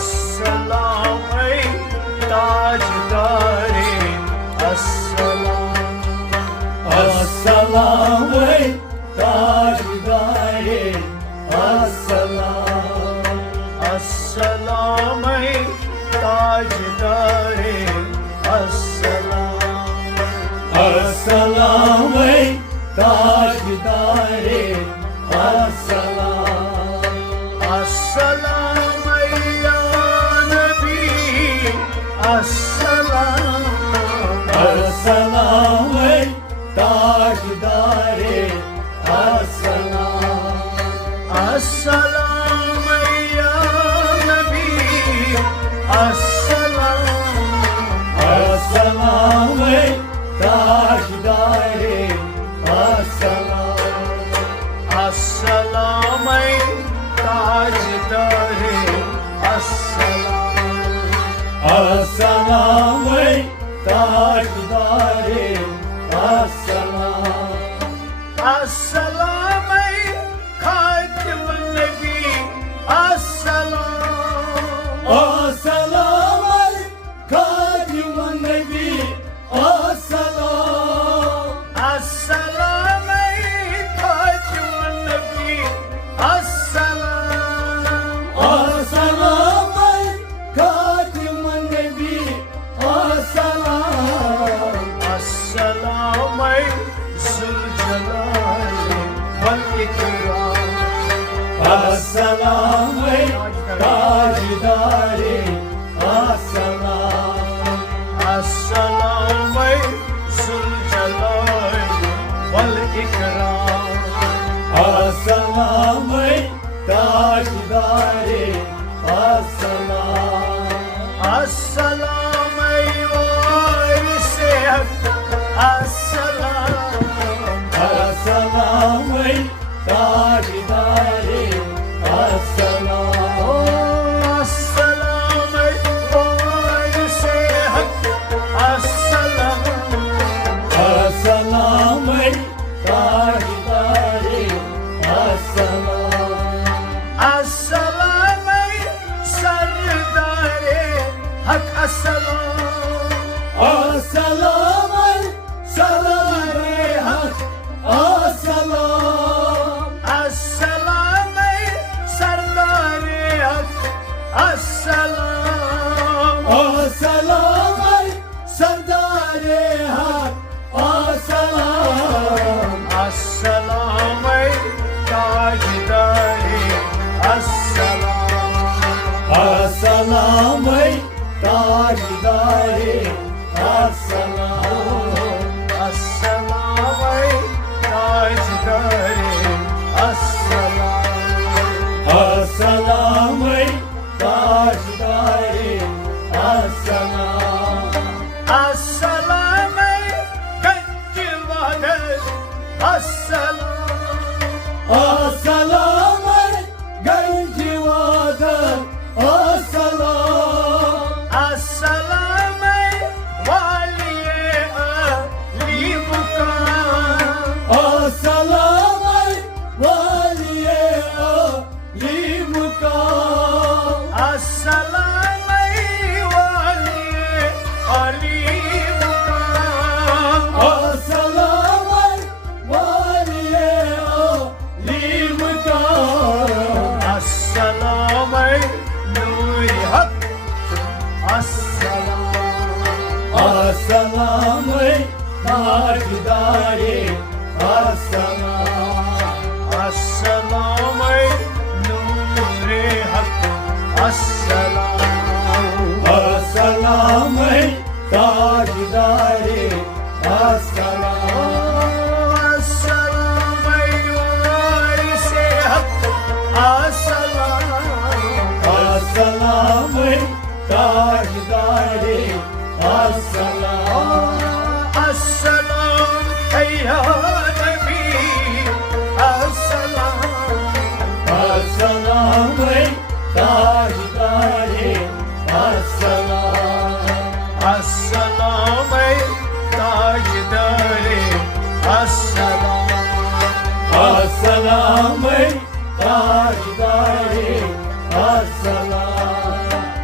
अस्सलाम ताजदारे अस्सलाम अस्सलाम ताजदारे अस्सलाम अस्सलाम ताजदारे अस्सलाम अस्सलाम ताजदारे अस्सलाम अस्सलाम या नबी अस्सलाम अस्सलाम ताजदारे अस्सलाम अस्सलाम या नबी अस्सलाम अस्सलाम ताजदारे अस्सलाम अस्सलाम ताजदारे अस्सलाम अस्सलाम ताजदारे अस्सलाम अस्सलाम खातिमुन नबी अस्सलाम अस्सलाम खातिमुन नबी अस्सलाम अस्सलाम खातिमुन नबी अस्सलाम अस्सलाम खातिमुन नबी अस्सलाम अस्सलाम ज़ुल जलाल वल इकराम अस्सलाम ताजदारे अस्सलाम अस्सलाम ज़ुल जलाल वल इकराम अस्सलाम ताजदारे अस्सलाम अस्सलाम वारिसे हक अस्सलाम अस्सलाम ताजदारे अस्सलाम अस्सलाम वारिसे हक अस्सलाम अस्सलाम ताजदारे अस्सलाम अस्सलाम सरदारे हक अस्सलाम अस्सलाम सरदारे हक अस्सलाम अस्सलाम सरदारे हक अस्सलाम अस्सलाम सरदारे हक अस्सलाम अस्सलाम ताजदारे अस्सलाम अस्सलाम ताजदारे अस्सलाम अस्सलाम ताजदारे अस्सलाम अस्सलाम ताजदारे अस्सलाम अस्सलाम गंज वहदत अस्सलाम अस्सलाम गंज वहदत अस्सलाम अस्सलाम वालिए अली मुकाम अस्सलाम वालिए अली मुकाम अस्सलाम वालिए अली मुकाम अस्सलाम वालिए अली मुकाम अस्सलाम नूर हक अस्सलाम अस्सलाम ताजदारे अस्सलाम अस्सलाम नूर हक अस्सलाम अस्सलाम ताजदारे अस्सलाम अस्सलाम वारिसे हक अस्सलाम अस्सलाम ताजदारे अस्सलाम अस्सलाम या नबी अस्सलाम अस्सलाम ताजदारे अस्सलाम अस्सलाम ताजदारे अस्सलाम अस्सलाम ताजदारे अस्सलाम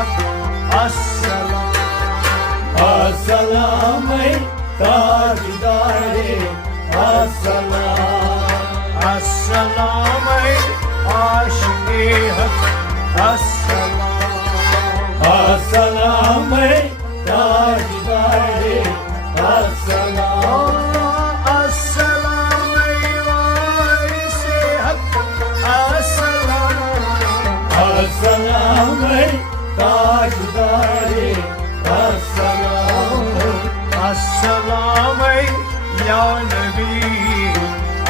हक अस्सलाम अस्सलाम ताजदारे अस्सलाम अस्सलाम आशिक़े हक अस्सलाम अस्सलाम ताजदारे अस्सलाम अस्सलाम वारिसे हक अस्सलाम अस्सलाम ताजदारे अस्सलाम अस्सलाम या नबी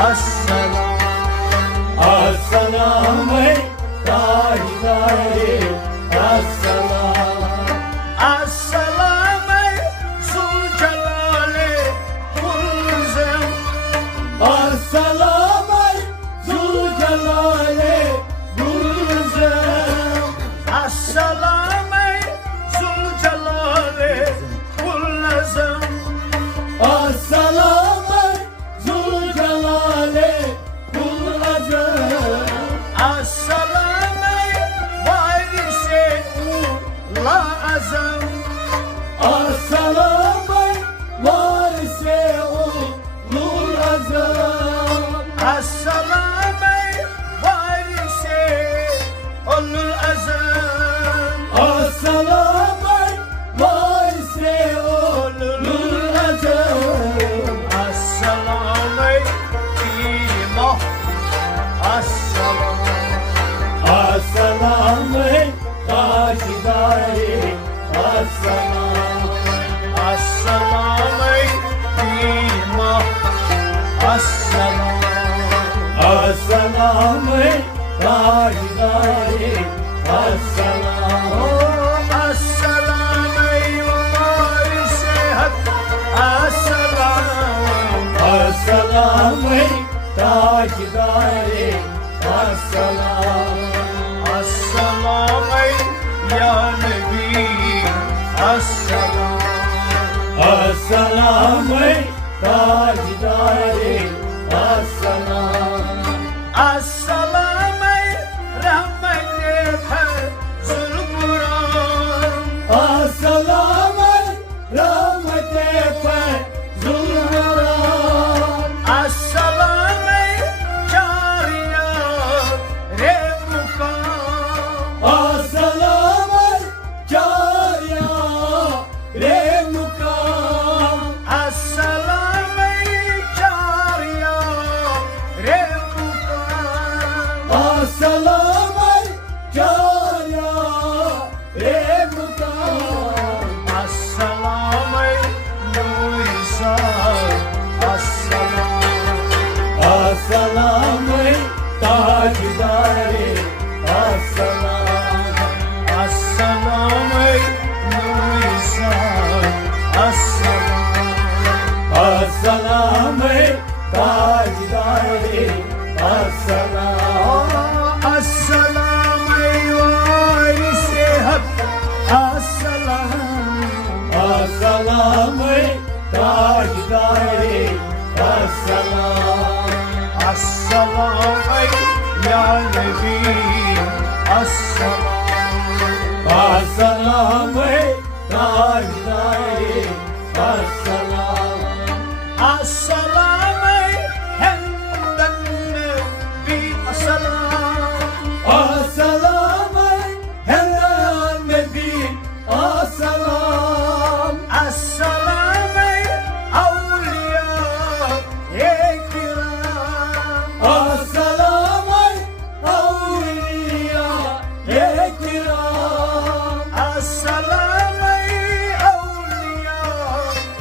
अस्सलाम अस्सलाम ताजदारे अस्सलाम अस्सलाम ज़ुल जलाले कुल अस्सलाम ज़ुल जलाले गुलज़म अस्सलाम ज़ुल जलाले कुल अस्सलाम ज़ुल जलाले गुलज़म अस्सलाम वारिसे ला अज़म अस्सलाम वारिसे गुलज़म अस्सलाम वारिसे उल अज़म अस्सलाम वारिसे गुलज़म अस्सलाम कीमा अस्सलाम अस्सलाम ताजदारे अस्सलाम अस्सलाम कीमा अस्सलाम अस्सलाम ताजदारे अस्सलाम अस्सलाम वारिसे हक अस्सलाम अस्सलाम ताजदारे अस्सलाम अस्सलाम या नबी अस्सलाम अस्सलाम ताजदारे अस्सलाम अस्सलाम रहमते फज़ल कुरान अस्सलाम रहमते फज़ल कुरान अस्सलाम जारिया रे मुकाम अस्सलाम जारिया रे मुकाम अस्सलाम जारिया रे मुकाम अस्सलाम जारिया रे मुकाम अस्सलाम नूर सा अस्सलाम अस्सलाम ताजदारे अस्सलाम अस्सलाम नूर सा अस्सलाम अस्सलाम ताजदारे अस्सलाम अस्सलाम वारिसे हक अस्सलाम अस्सलाम ताजदारे अस्सलाम अस्सलाम या नबी अस्सलाम अस्सलाम ताजदारे अस्सलाम अस्सलाम हम्दन नबी अस्सलाम अस्सलाम हम्दन नबी अस्सलाम अस्सलाम औलिया ये किराम अस्सलाम औलिया ये किराम अस्सलाम औलिया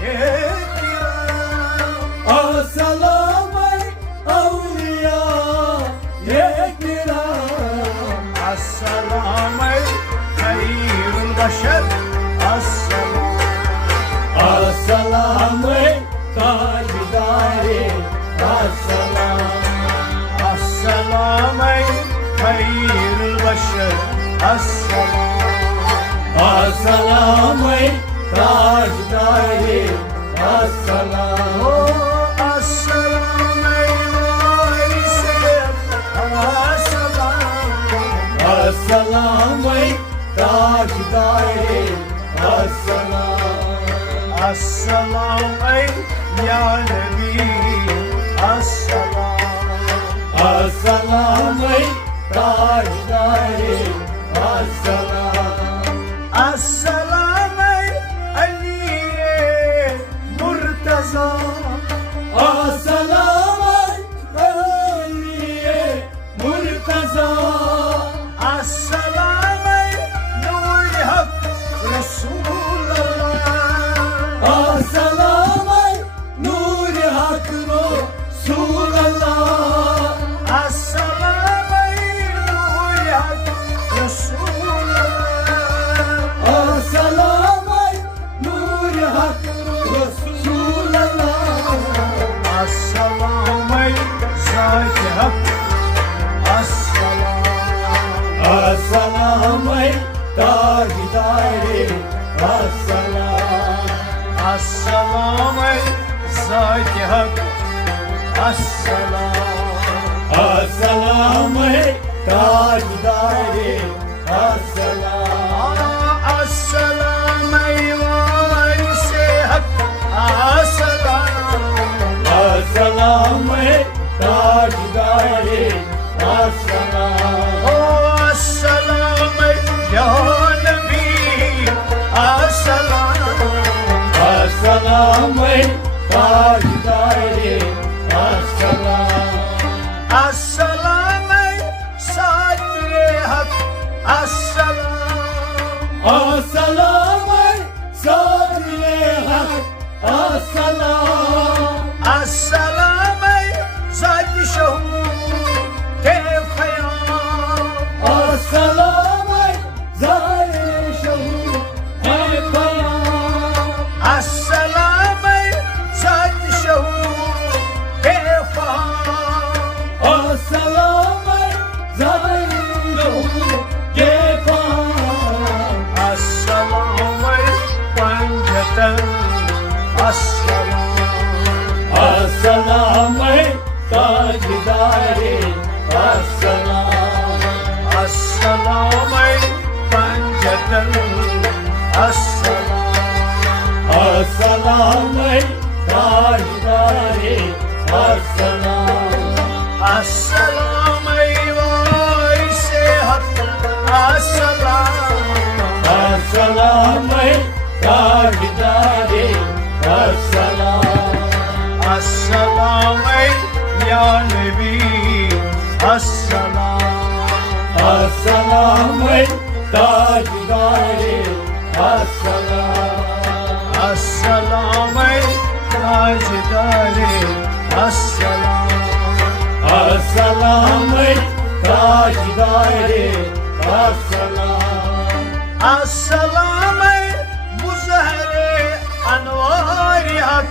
ये किराम अस्सलाम औलिया ये किराम अस्सलाम खैरुल बशर अस्सलाम अस्सलाम ताजदारे अस्सलाम अस्सलाम खैरुल बशर अस्सलाम अस्सलाम ताजदारे अस्सलाम अस्सलाम वारिसे अस्सलाम अस्सलाम tajdare assalam. Assalam ey ya Nebi Assalam. Assalam ey tajdare assalam. Assalam ey Ali Murtaza. Assalam ey Murtaza. Assalam ey Nur Hak Resulullah. Assalam ey Nur Hak Resulallah. Assalam ey Nur Hak Resulullah. Assalam ey Nur Hak Resulallah. Assalam ey Zat-ı Hak. Assalam. Assalam ey tajdare assalam. Assalam ey Zat-ı Hak. Assalam. Assalam ey tajdare assalam. Assalam ey varis-i Hak. Assalam. Assalam ey tajdare assalam. Assalam ey ya Nebi. Assalam. Assalam ey tajdare assalam. Assalam ey Sadr-i Hak. Assalam. Assalam ey sadre hak assalam. Assalam ey Zat-ı Şuhud Tefeyam. Assalam ey zahir şahud hepayam. Assalam ey Zat-ı Şuhud Tefeyam. Assalam ey zahir şahud hepayam. Assalam ey Pancatan. Assalam. Assalam ey tajdare assalam. Assalam ey Pancatan. Assalam. Assalam ey tajdare assalam. Assalam ey varis-i Hak. Assalam. Assalam ey tajdare assalam. Assalam ey ya Nebi. Assalam. Assalam ey tajdare assalam. Assalam ey tajdare. Assalam. Assalam ey tajdare assalam. Assalam ey Muzahre Anvar-i Hak.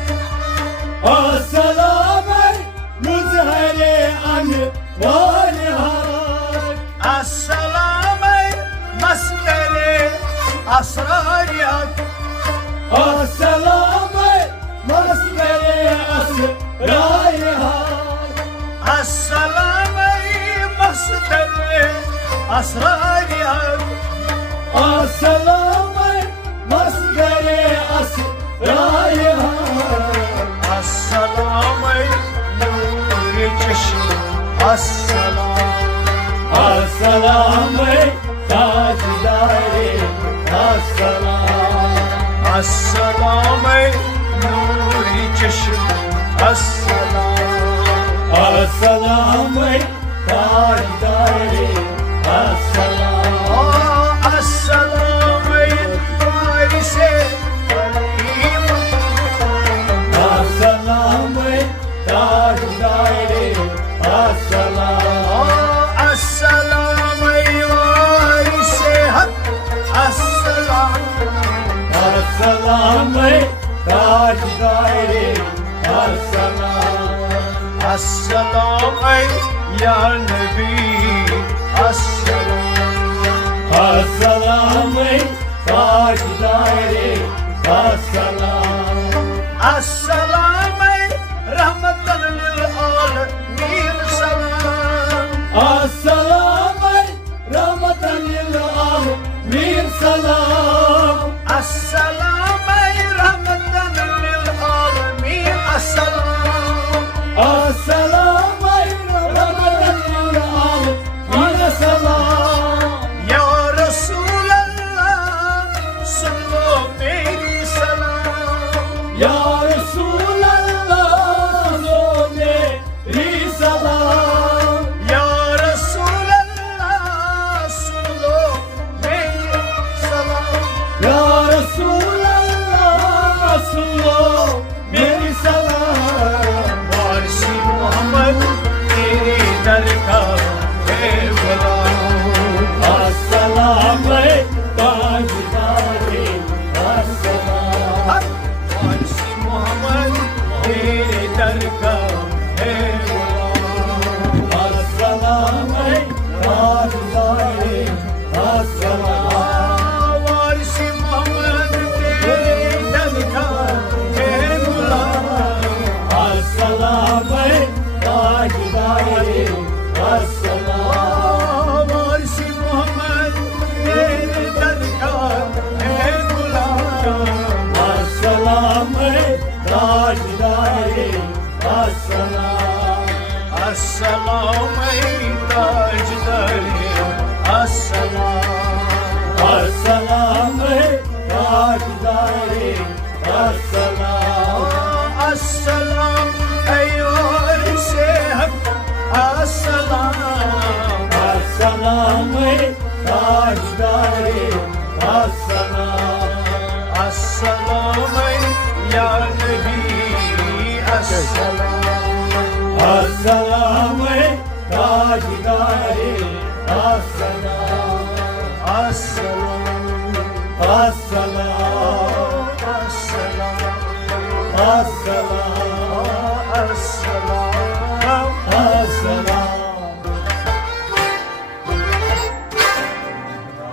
Assalam ey muzhare anvar hak. Assalam ey Masdar-i Asrar-i Hak. Assalam ey masdar-i asrar hak. Assalam ey Masdar-i Asrar-i Hak. Assalam ey masdar-i asrar hak. Assalam ey Nur-i Çeşm. Assalam. Assalam ey tajdare assalam. Assalam ey Nur-i Çeşm. Assalam. Assalam ey tajdare assalam. Assalam ey varis-i Halim. Assalam ey tajdare assalam. Assalam ey varis-i Hak. Assalam. Assalam ey tajdare assalam. Assalam ey ya Nebi. Assalam. Assalam ey tajdare assalam. Assalam ey rahmeten lil alemin. Salam. Assalam ey rahmeten lil alemin salam. गुलाम अस्सलाम ताजदारे अस्सलाम वारिस मोहम्मद तेरे दर का है गुलाम अस्सलाम ताजदारे अस्सलाम वारिस मोहम्मद तेरे दर का है गुलाम अस्सलाम ताजदारे अस्सलाम वारिस मोहम्मद तेरे दर का है गुलाम अस्सलाम ताजदारे अस्सलाम अस्सलाम ताजदारे अस्सलाम अस्सलाम ताजदारे अस्सलाम अस्सलाम वारिस हक अस्सलाम अस्सलाम ताजदारे अस्सलाम अस्सलाम या नबी अस्सलाम अस्सलाम ताजदारे अस्सलाम अस्सलाम अस्सलाम अस्सलाम अस्सलाम अस्सलाम अस्सलाम